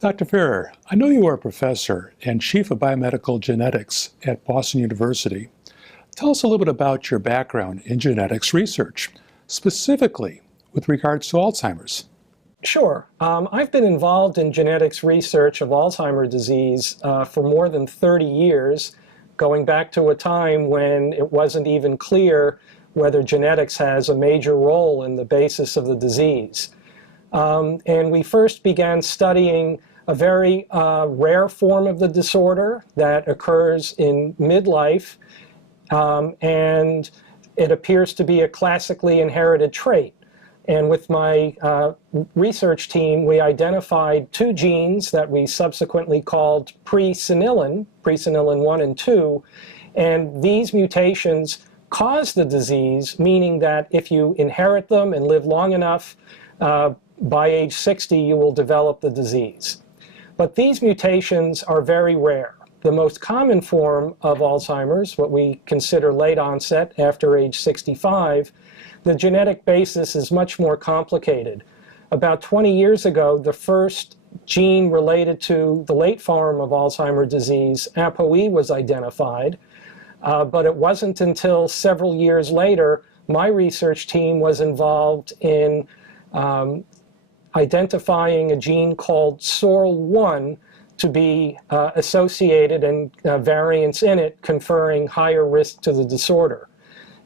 Dr. Farrer, I know you are a professor and chief of biomedical genetics at Boston University. Tell us a little bit about your background in genetics research, specifically with regards to Alzheimer's. Sure. I've been involved in genetics research of Alzheimer's disease for more than 30 years, going back to a time when it wasn't even clear whether genetics has a major role in the basis of the disease. And we first began studying a very rare form of the disorder that occurs in midlife, and it appears to be a classically inherited trait. And with my research team, we identified two genes that we subsequently called presenilin 1 and 2, and these mutations cause the disease, meaning that if you inherit them and live long enough, by age 60, you will develop the disease. But these mutations are very rare. The most common form of Alzheimer's, what we consider late onset after age 65, the genetic basis is much more complicated. About 20 years ago, the first gene related to the late form of Alzheimer's disease, ApoE, was identified. But it wasn't until several years later my research team was involved in identifying a gene called SORL1 to be associated and variants in it conferring higher risk to the disorder.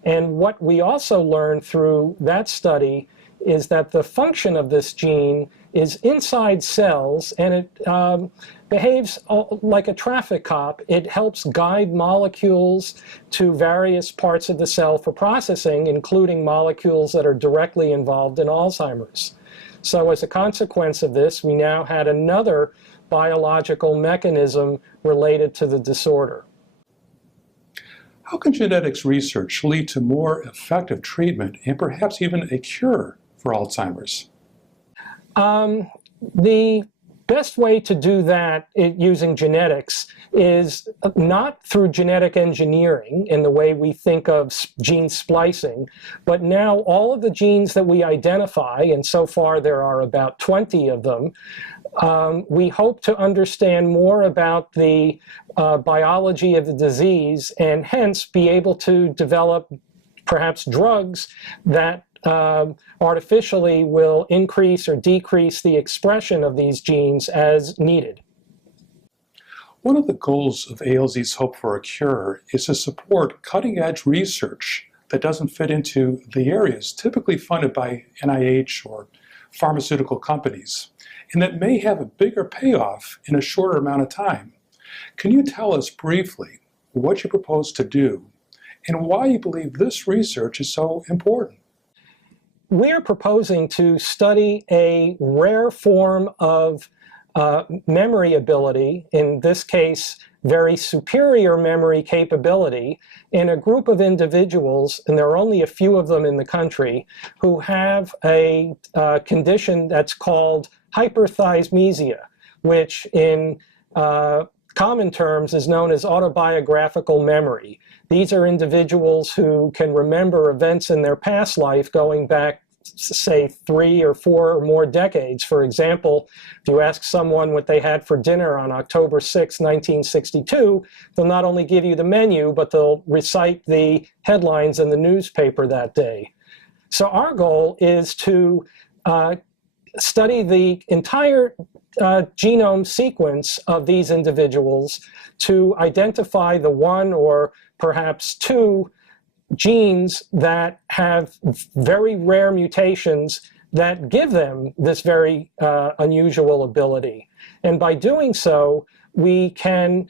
And what we also learned through that study is that the function of this gene is inside cells, and it behaves like a traffic cop. It helps guide molecules to various parts of the cell for processing, including molecules that are directly involved in Alzheimer's. So as a consequence of this, we now had another biological mechanism related to the disorder. How can genetics research lead to more effective treatment and perhaps even a cure for Alzheimer's? The best way to do that using genetics is not through genetic engineering in the way we think of gene splicing, but now all of the genes that we identify, and so far there are about 20 of them, we hope to understand more about the biology of the disease and hence be able to develop perhaps drugs that artificially will increase or decrease the expression of these genes as needed. One of the goals of ALZ's Hope for a Cure is to support cutting-edge research that doesn't fit into the areas typically funded by NIH or pharmaceutical companies, and that may have a bigger payoff in a shorter amount of time. Can you tell us briefly what you propose to do and why you believe this research is so important? We're proposing to study a rare form of memory ability, in this case, very superior memory capability, in a group of individuals, and there are only a few of them in the country, who have a condition that's called hyperthymia, which in common terms is known as autobiographical memory. These are individuals who can remember events in their past life going back, say, 3 or 4 or more decades. For example, if you ask someone what they had for dinner on October 6, 1962, they'll not only give you the menu, but they'll recite the headlines in the newspaper that day. So our goal is to study the entire genome sequence of these individuals to identify the one or perhaps two genes that have very rare mutations that give them this very unusual ability. And by doing so, we can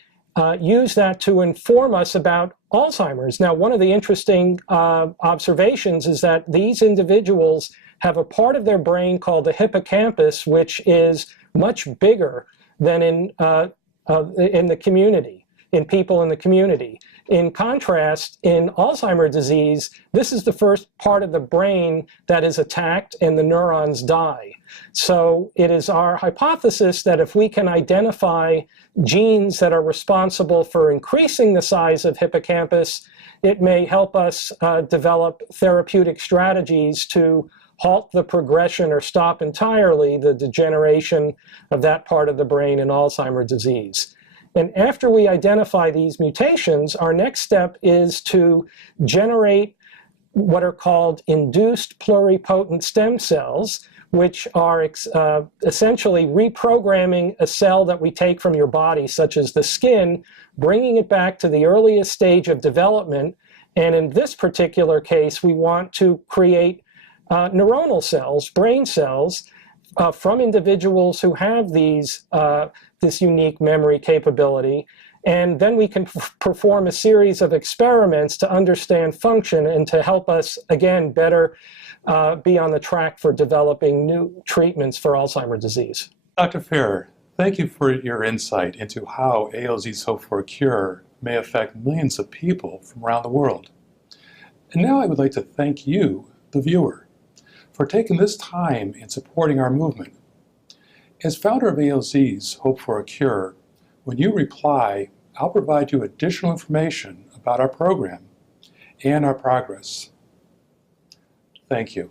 use that to inform us about Alzheimer's. Now, one of the interesting observations is that these individuals have a part of their brain called the hippocampus, which is much bigger than in the community, in people in the community. In contrast, in Alzheimer's disease, this is the first part of the brain that is attacked and the neurons die. So it is our hypothesis that if we can identify genes that are responsible for increasing the size of hippocampus, it may help us develop therapeutic strategies to halt the progression or stop entirely the degeneration of that part of the brain in Alzheimer's disease. And after we identify these mutations, our next step is to generate what are called induced pluripotent stem cells, which are essentially reprogramming a cell that we take from your body, such as the skin, bringing it back to the earliest stage of development. And in this particular case, we want to create neuronal cells, brain cells, from individuals who have these, this unique memory capability. And then we can perform a series of experiments to understand function and to help us, again, better be on the track for developing new treatments for Alzheimer's disease. Dr. Farrer, thank you for your insight into how ALZ's hope for a cure may affect millions of people from around the world. And now I would like to thank you, the viewer, for taking this time in supporting our movement. As founder of ALZ's Hope for a Cure, when you reply, I'll provide you additional information about our program and our progress. Thank you.